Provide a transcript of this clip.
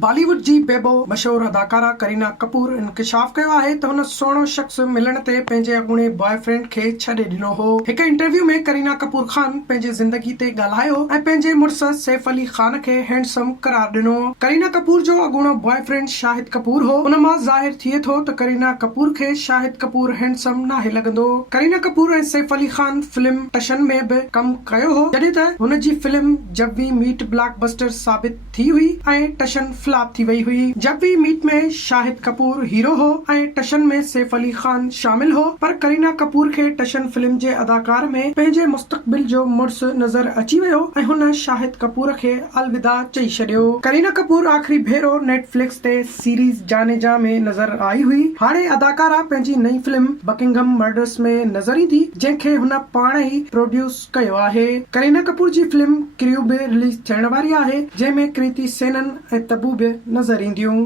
बॉलीवुड जी बेबो मशहूर अदाकारा करीना कपूर इंकशाफ कयो आहे त हुन सुहिणो शख्स मिलण ते पंहिंजे अॻूणे बॉयफ्रेंड खे छॾे ॾिनो हो। हिक इंटरव्यू में करीना कपूर खान पंहिंजे ज़िंदगी ते ॻाल्हायो ऐं पंहिंजे मुड़ुस सैफ अली खान खे हैंडसम करार ॾिनो। करीना कपूर जो अॻूणो बॉयफ्रेंड शाहिद कपूर हो। उन मां ज़ाहिर थिए थो त करीना कपूर खे शाहिद कपूर हैंडसम नाहे लॻंदो। करीना कपूर ऐं सैफ अली खान फिल्म टशन में बि कमु कयो हो, जॾहिं त हुन जी फिल्म जब वी मीट ब्लॉकबस्टर साबित थी हुई ऐं टशन फ्लॉप थी वई हुई। जब वी मीट में शाहिद कपूर हीरो हो ऐं टशन में सैफ अली खान शामिल हो, पर करीना कपूर खे टशन फिल्म जे अदाकार में पंहिंजे मुस्तक़बिल जो मुड़ुस नज़र अची वियो ऐं हुन शाहिद कपूर खे अलविदा चई छॾियो। करीना कपूर आख़िरी भेरो नेटफ्लिक्स ते सीरीज़ जाने जा में नज़र आई हुई। हाणे अदाकारा पंहिंजी नई फिल्म बकिंगम मर्डर्स में नज़र ईंदी, जंहिंखे हुन पाण ई प्रोड्यूस कयो आहे। करीना कपूर जी फिल्म क्रू बि रिलीज थियण वारी आहे, जंहिंमें कृति सेनन ऐं तब्बू बि नज़र ईंदियूं।